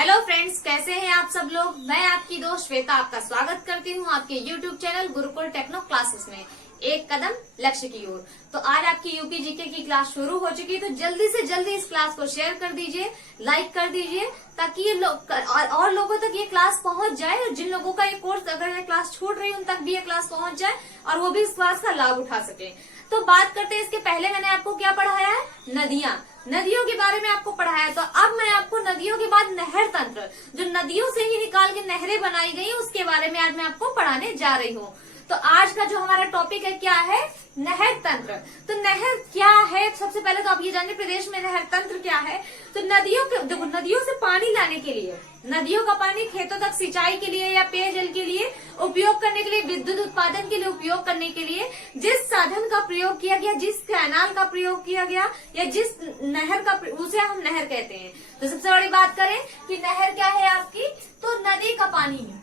Hello friends, कैसे हैं आप सब लोग। मैं आपकी दोस्त श्वेता आपका स्वागत करती हूं आपके YouTube channel Gurukul techno classes में एक कदम लक्ष्य की ओर। तो आज आपकी यूपी जीके की क्लास शुरू हो चुकी है, तो जल्दी से जल्दी इस क्लास को शेयर कर दीजिए, लाइक कर दीजिए, ताकि ये लोग और लोगों तक ये क्लास पहुंच जाए। और जिन लोगों का ये कोर्स अगर ये क्लास छूट रही है उन तक भी ये क्लास पहुंच जाए और वो भी इस क्लास का लाभ उठा सके। तो बात करते हैं, इसके पहले मैंने आपको क्या पढ़ाया है, नदियों के बारे में आपको पढ़ाया। तो अब मैं आपको नदियों के बाद नहर तंत्र, जो नदियों से ही निकाल के नहरें बनाई गई, उसके बारे में आज मैं आपको पढ़ाने जा रही हूँ। तो आज का जो हमारा टॉपिक है क्या है, नहर तंत्र। तो नहर क्या है, सबसे पहले तो आप ये जानिए प्रदेश में नहर तंत्र क्या है। तो नदियों से पानी लाने के लिए, नदियों का पानी खेतों तक सिंचाई के लिए या पेयजल के लिए उपयोग करने के लिए, विद्युत उत्पादन के लिए उपयोग करने के लिए जिस साधन का प्रयोग किया गया, जिस कैनाल का प्रयोग किया गया या जिस नहर का, उसे हम नहर कहते हैं। तो सबसे बड़ी बात करें कि नहर क्या है आपकी, तो नदी का पानी है,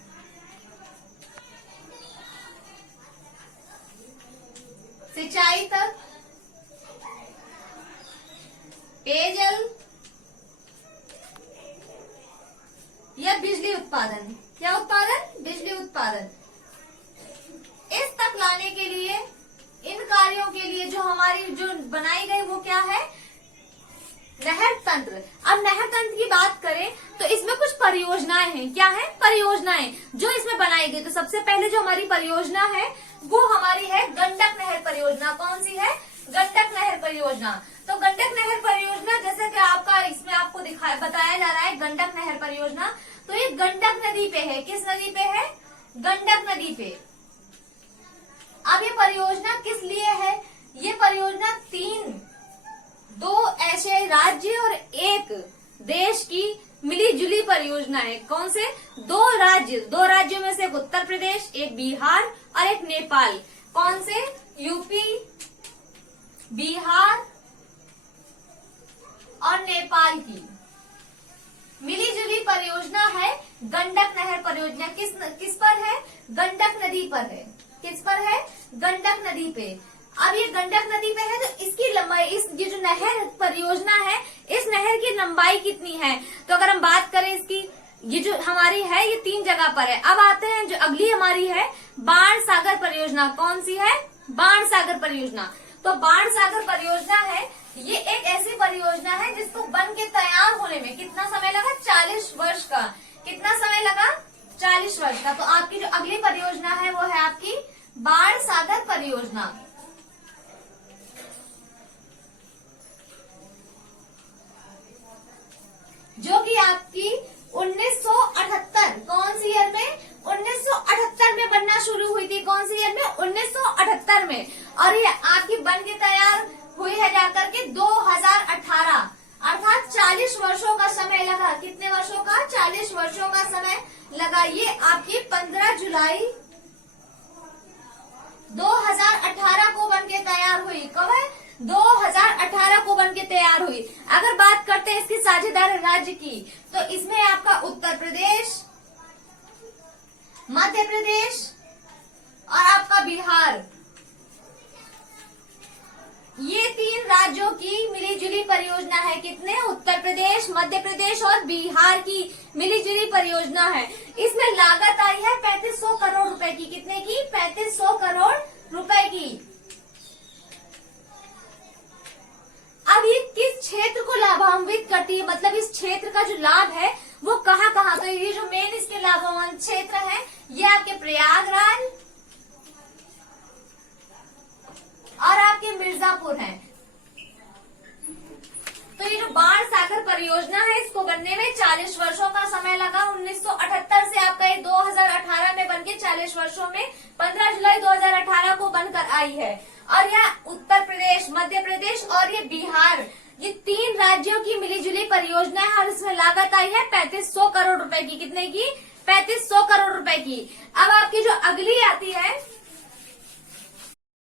सिंचाई तक, पेयजल या बिजली उत्पादन। क्या उत्पादन, बिजली उत्पादन। इस तक लाने के लिए, इन कार्यों के लिए जो हमारी जो बनाई गई वो क्या है, नहर तंत्र। अब नहर तंत्र की बात करें तो इसमें कुछ परियोजनाएं हैं। क्या है, परियोजनाएं जो इसमें बनाई गई। तो सबसे पहले जो हमारी परियोजना है वो हमारी है गंडक नहर परियोजना। कौन सी है, गंडक नहर परियोजना। तो गंडक नहर परियोजना, जैसे कि आपका इसमें आपको बताया जा रहा है गंडक नहर परियोजना, तो ये गंडक नदी पे है। किस नदी पे है, गंडक नदी पे। अब ये परियोजना किस लिए है, ये परियोजना दो ऐसे राज्य और एक देश की मिली जुली परियोजना है। कौन से, दो राज्यों में से एक उत्तर प्रदेश, एक बिहार और एक नेपाल। कौन से, यूपी, बिहार और नेपाल की मिली जुली परियोजना है गंडक नहर परियोजना। किस पर है, गंडक नदी पर है। किस पर है, गंडक नदी पे। अब ये गंडक नदी पे है तो इसकी लंबाई, ये जो नहर परियोजना है, इस नहर की लंबाई कितनी है। तो अगर हम बात करें इसकी, ये जो हमारी है ये 3 जगह पर है। अब आते हैं जो अगली हमारी है बाण सागर परियोजना। कौन सी है, बाण सागर परियोजना। तो बाण सागर परियोजना है, ये एक ऐसी परियोजना है जिसको बन के तैयार होने में कितना समय लगा, 40 वर्ष का। कितना समय लगा, 40 वर्ष का। तो आपकी जो अगली परियोजना है वो है आपकी बाण सागर परियोजना, जो कि आपकी 1978, कौन सी ईयर में, 1978 में बनना शुरू हुई थी। कौन सी ईयर में, 1978 में। और ये आपकी बन के तैयार हुई है जाकर के 2018, अर्थात 40 वर्षों का समय लगा। कितने वर्षों का, 40 वर्षों का समय लगा। ये आपकी 15 जुलाई 2018 को बन के तैयार हुई। कब है, 2018 को बन के तैयार हुई। अगर बात करते हैं इसकी साझेदार राज्य की, तो इसमें आपका उत्तर प्रदेश, मध्य प्रदेश और आपका बिहार, ये 3 राज्यों की मिली जुली परियोजना है। कितने, उत्तर प्रदेश, मध्य प्रदेश और बिहार की मिली जुली परियोजना है। इसमें लागत आई है 3500 करोड़ रुपए की। कितने की, 3500 करोड़ रुपए की। अब ये किस क्षेत्र को लाभान्वित करती है, मतलब इस क्षेत्र का जो लाभ है वो कहाँ कहाँ। तो ये जो मेन इसके लाभवान क्षेत्र है ये आपके प्रयागराज और आपके मिर्जापुर हैं। तो ये जो बाण सागर परियोजना है इसको बनने में 40 वर्षों का समय लगा। 1978 से आपका ये 2018 में बनके 40 वर्षों में 15 जुलाई 2018 को बनकर आई है। और यह उत्तर प्रदेश, मध्य प्रदेश और ये बिहार, ये 3 राज्यों की मिली जुली परियोजना है। और इसमें लागत आई है 3500 करोड़ रुपए की। कितने की, 3500 करोड़ रुपए की। अब आपकी जो अगली आती है,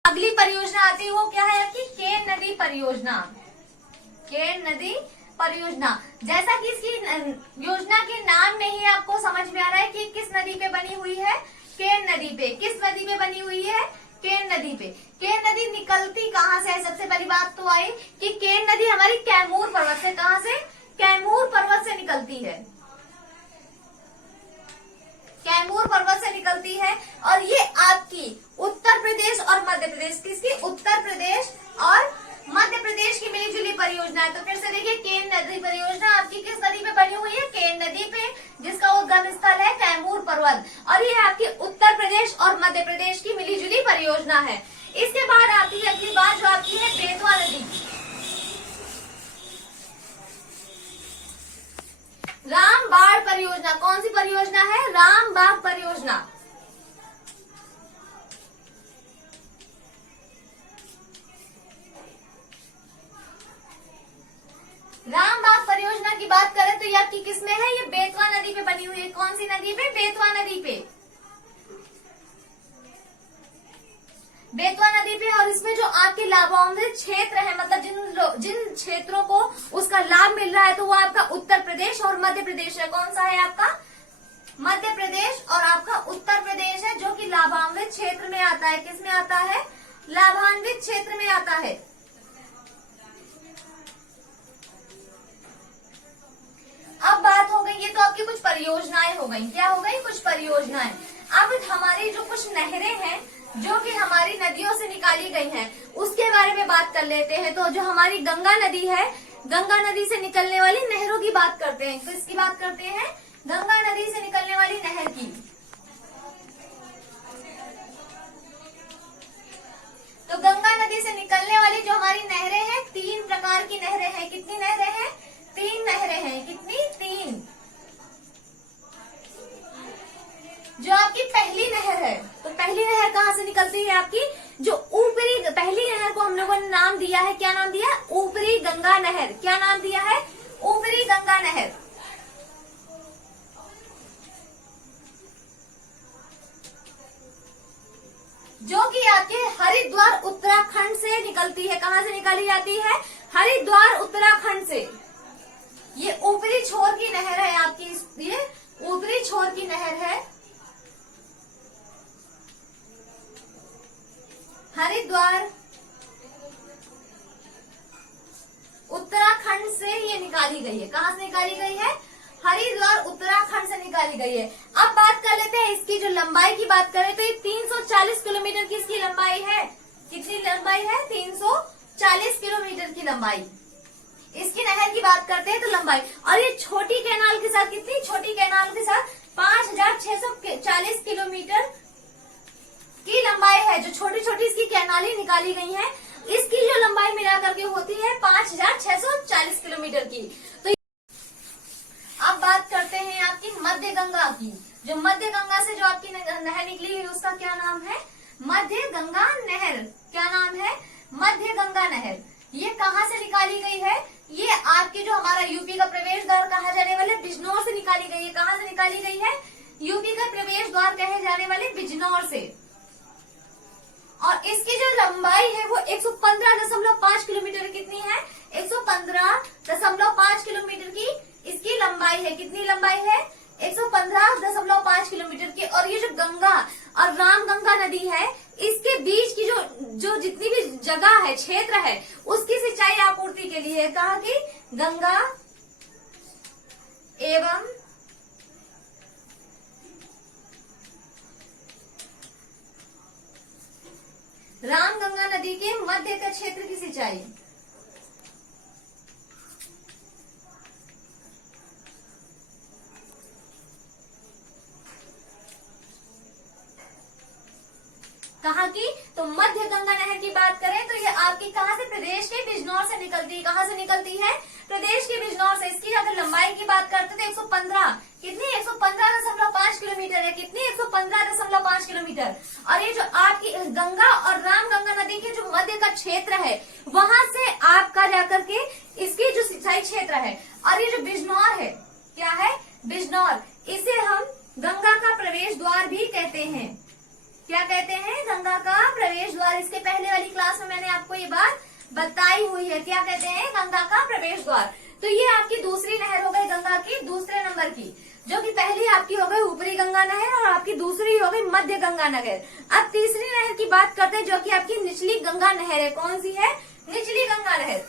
अगली परियोजना आती है वो क्या है आपकी, केन नदी परियोजना। केन नदी परियोजना, जैसा कि इसकी योजना के नाम में ही आपको समझ में आ रहा है कि किस नदी पे बनी हुई है, केन नदी पे। किस नदी पे बनी हुई है, केन नदी पे। केन नदी निकलती कहाँ से है, सबसे पहली बात तो आई कि केन नदी हमारी कैमूर पर्वत से, कहाँ से, कैमूर पर्वत से निकलती है। निकलती है और ये आपकी उत्तर प्रदेश और मध्य प्रदेश, किसकी, उत्तर प्रदेश और मध्य प्रदेश की मिलीजुली परियोजना है। तो फिर से देखिए, केन नदी परियोजना आपकी किस नदी पे बनी हुई है, केन नदी पे, जिसका उद्गम स्थल है कैमूर पर्वत, और ये आपकी उत्तर प्रदेश और मध्य प्रदेश की मिलीजुली परियोजना है। इसके बाद आती है अगली बात जो आपकी है बेतवा नदी। रामबाड़ परियोजना, कौन सी परियोजना है, रामबाग परियोजना। रामबाग परियोजना की बात करें तो ये आपकी किसमें है, ये बेतवा नदी पे बनी हुई है। कौन सी नदी पे, बेतवा नदी पे, बेतवा नदी पे। और इसमें जो आपके लाभान्वित क्षेत्र है, मतलब जिन क्षेत्रों को उसका लाभ मिल रहा है, तो वो आपका उत्तर प्रदेश और मध्य प्रदेश है। कौन सा है आपका, मध्य प्रदेश और आपका उत्तर प्रदेश है, जो कि लाभान्वित क्षेत्र में आता है। किसमें आता है, लाभान्वित क्षेत्र में आता है। अब बात हो गई, ये तो आपकी कुछ परियोजनाएं हो गई। क्या हो गई, कुछ परियोजनाएं। अब हमारी जो कुछ नहरें हैं जो कि हमारी नदियों से निकाली गई हैं, उसके बारे में बात कर लेते हैं। तो जो हमारी गंगा नदी है, गंगा नदी से निकलने वाली नहरों की बात करते हैं। किसकी बात करते हैं, गंगा नदी से निकलने वाली नहर की। तो गंगा नदी से निकलने वाली जो हमारी नहरें हैं, 3 प्रकार की नहरें हैं। कितनी नहरें हैं, 3 नहरें हैं। कितनी, 3। जो आपकी पहली नहर है, तो पहली नहर कहाँ से निकलती है आपकी, जो ऊपरी, पहली नहर को हम लोगों ने नाम दिया है, क्या नाम दिया है, ऊपरी गंगा नहर। क्या नाम दिया है, ऊपरी गंगा नहर। जो कि आपके हरिद्वार उत्तराखंड से निकलती है। कहाँ से निकाली जाती है, हरिद्वार उत्तराखंड से। ये ऊपरी छोर की नहर है आपकी, ये ऊपरी छोर की नहर है, हरिद्वार उत्तराखंड से ये निकाली गई है। कहाँ से निकाली गई है, हरिद्वार उत्तराखंड से निकाली गई है। अब बात कर लेते हैं इसकी जो लंबाई की बात करें तो ये 340 किलोमीटर की इसकी लंबाई है। कितनी लंबाई है, 340 किलोमीटर की लंबाई। इसकी नहर की बात करते हैं तो लंबाई, और ये छोटी कैनाल के साथ, कितनी, छोटी कैनाल के साथ 5640 किलोमीटर की लंबाई है। जो छोटी छोटी इसकी कैनालें निकाली गई हैं, इसकी जो लंबाई मिलाकर के होती है 5640 किलोमीटर की। तो अब बात करते हैं आपकी मध्य गंगा की। जो मध्य गंगा से जो आपकी नहर निकली है, उसका क्या नाम है, मध्य गंगा नहर। क्या नाम है, मध्य गंगा नहर। ये कहाँ से निकाली गई है, ये आपके जो हमारा यूपी का प्रवेश द्वार कहा जाने वाले बिजनौर से निकाली गई है। कहाँ से निकाली गई है, यूपी का प्रवेश द्वार कहे जाने वाले बिजनौर से। और इसकी जो लंबाई है वो 115.5 किलोमीटर, कितनी है, 115.5 किलोमीटर की इसकी लंबाई है। कितनी लंबाई है, 115.5 किलोमीटर की। और ये जो गंगा और रामगंगा नदी है, इसके बीच की जो जितनी भी जगह है, क्षेत्र है, उसकी सिंचाई आपूर्ति के लिए कहा कि गंगा एवं रामगंगा नदी के मध्य के क्षेत्र की सिंचाई। कहाँ की, तो मध्य गंगा नहर की बात करें तो ये आपकी कहाँ से, प्रदेश के बिजनौर से निकलती है। कहाँ से निकलती है, प्रदेश के बिजनौर से। इसकी अगर लंबाई की बात करते तो 115, कितनी, 115.5 किलोमीटर है। कितनी, 115.5 किलोमीटर। और ये जो आपकी गंगा और रामगंगा नदी के जो मध्य का क्षेत्र है, वहां से आपका जाकर के इसकी जो सिंचाई क्षेत्र है। और ये जो बिजनौर है, क्या है, बिजनौर, इसे हम गंगा का प्रवेश द्वार भी कहते हैं। क्या कहते हैं, गंगा का प्रवेश द्वार। इसके पहले वाली क्लास में मैंने आपको ये बात बताई हुई है। क्या कहते हैं, गंगा का प्रवेश द्वार। तो ये आपकी दूसरी नहर हो गई गंगा की, दूसरे नंबर की, जो कि पहली आपकी हो गई ऊपरी गंगा नहर और आपकी दूसरी हो गई मध्य गंगा नहर। अब तीसरी नहर की बात करते हैं, जो कि आपकी निचली गंगा नहर है। कौन सी है, निचली गंगा नहर।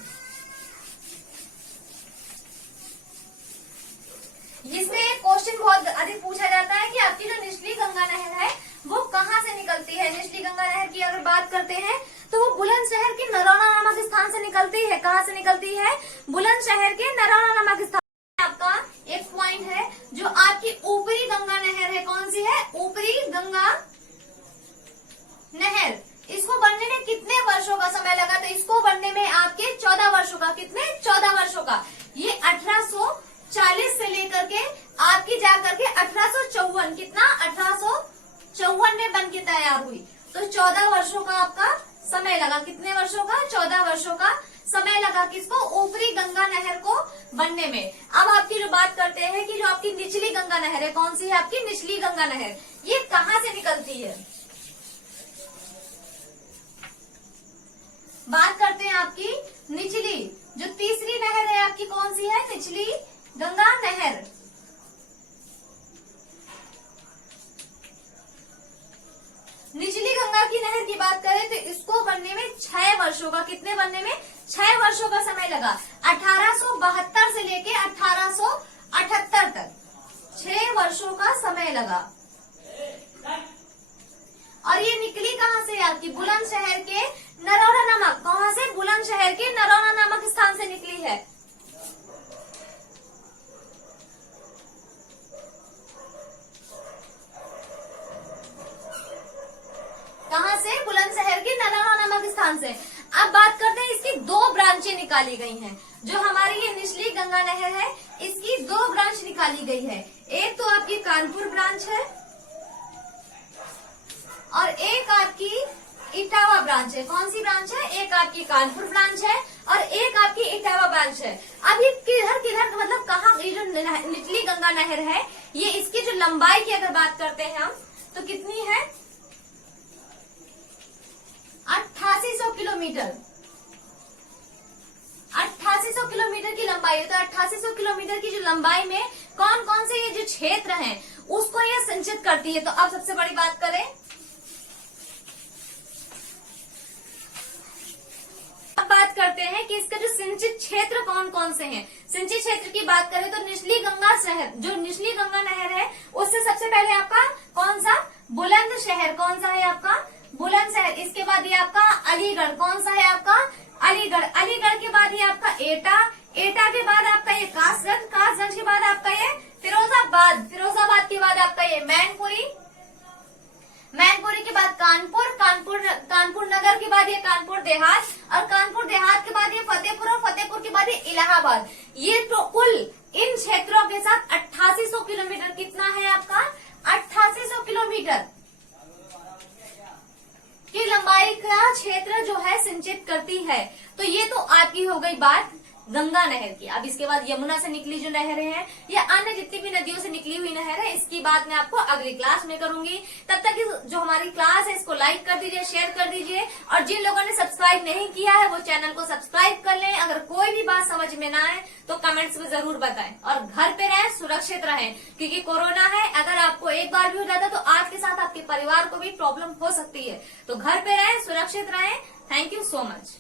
जिसमें एक क्वेश्चन बहुत बहुत अधिक पूछा जाता है कि आपकी जो निचली गंगा नहर है वो कहाँ से निकलती है। निचली गंगा नहर की अगर बात करते हैं तो वो बुलंदशहर के नरौना नामक स्थान से निकलती है। कहाँ से निकलती है? बुलंदशहर के नरौना नामक स्थान। आपका एक पॉइंट है, जो आपकी ऊपरी गंगा नहर है, कौन सी है? ऊपरी गंगा नहर। इसको बनने में कितने वर्षों का समय लगा? तो इसको बनने में आपके 14 वर्षों का। कितने? 14 वर्षों का। ये 1840 से लेकर के आपकी जाकर के 1854, कितना? 1854 में बन के तैयार हुई। तो 14 वर्षों का आपका समय लगा। कितने वर्षों का? 14 वर्षों का समय लगा किसको? ऊपरी गंगा नहर को बनने में। अब आपकी जो बात करते हैं कि जो आपकी निचली गंगा नहर है, कौन सी है आपकी निचली गंगा नहर? ये कहाँ से निकलती है? बात करते हैं आपकी निचली, जो तीसरी नहर है आपकी, कौन सी है? निचली गंगा नहर। निचली गंगा की नहर की बात करें तो इसको बनने में 6 वर्षों का, कितने बनने में? 6 वर्षों का समय लगा। 1872 से लेके 1878 तक 6 वर्षों का समय लगा। और ये निकली कहाँ से? आपकी बुलंदशहर के नरौना नामक, कहाँ से? बुलंदशहर के नरौना नामक स्थान से निकली है। कहाँ से? बुलंदशहर के नरौना नामक स्थान से। अब बात करते हैं, इसकी 2 ब्रांचें निकाली गई हैं। जो हमारी ये निचली गंगा नहर है, इसकी 2 ब्रांच निकाली गई है। एक तो आपकी कानपुर ब्रांच है और एक आपकी इटावा ब्रांच है। कौन सी ब्रांच है? एक आपकी कानपुर ब्रांच है और एक आपकी इटावा ब्रांच है। अब ये किधर मतलब कहाँ? ये जो निचली गंगा नहर है, ये इसकी जो लंबाई की अगर बात करते हैं हम, तो कितनी है? 8800 किलोमीटर। 8800 किलोमीटर की लंबाई है। तो 8800 किलोमीटर की जो लंबाई में कौन कौन से ये जो क्षेत्र हैं उसको ये संचित करती है। तो अब सबसे बड़ी बात करें, अब बात करते हैं कि इसका जो सिंचित क्षेत्र कौन कौन से हैं। सिंचित क्षेत्र की बात करें तो निचली गंगा शहर, जो निचली गंगा नहर है, उससे सबसे पहले आपका कौन सा? बुलंदशहर। कौन सा है आपका? बुलंदशहर। इसके बाद ये आपका अलीगढ़। कौन सा है आपका? अलीगढ़। अलीगढ़ के बाद ये आपका एटा। एटा के बाद आपका ये कासगंज। कासगंज के बाद आपका ये फिरोजाबाद। फिरोजाबाद के बाद आपका ये मैनपुरी। मैनपुरी के बाद कानपुर। कानपुर नगर के बाद ये कानपुर देहात और कानपुर देहात के बाद ये फतेहपुर और फतेहपुर के बाद ये इलाहाबाद। ये तो कुल इन क्षेत्रों के साथ 8800 किलोमीटर। कितना है आपका? 8800 किलोमीटर की लंबाई का क्षेत्र जो है सिंचित करती है। तो ये तो आपकी हो गई बात गंगा नहर की। अब इसके बाद यमुना से निकली जो नहरें हैं या अन्य जितनी भी नदियों से निकली हुई नहर है, इसकी बात मैं आपको अगली क्लास में करूंगी। तब तक जो हमारी क्लास है इसको लाइक कर दीजिए, शेयर कर दीजिए और जिन लोगों ने सब्सक्राइब नहीं किया है वो चैनल को सब्सक्राइब कर लें। अगर कोई भी बात समझ में ना आए तो कमेंट्स में जरूर बताएं और घर पे रहें, सुरक्षित रहें, क्योंकि कोरोना है। अगर आपको एक बार भी हो जाता तो आपके साथ आपके परिवार को भी प्रॉब्लम हो सकती है। तो घर पे रहें, सुरक्षित रहें। Thank you so much.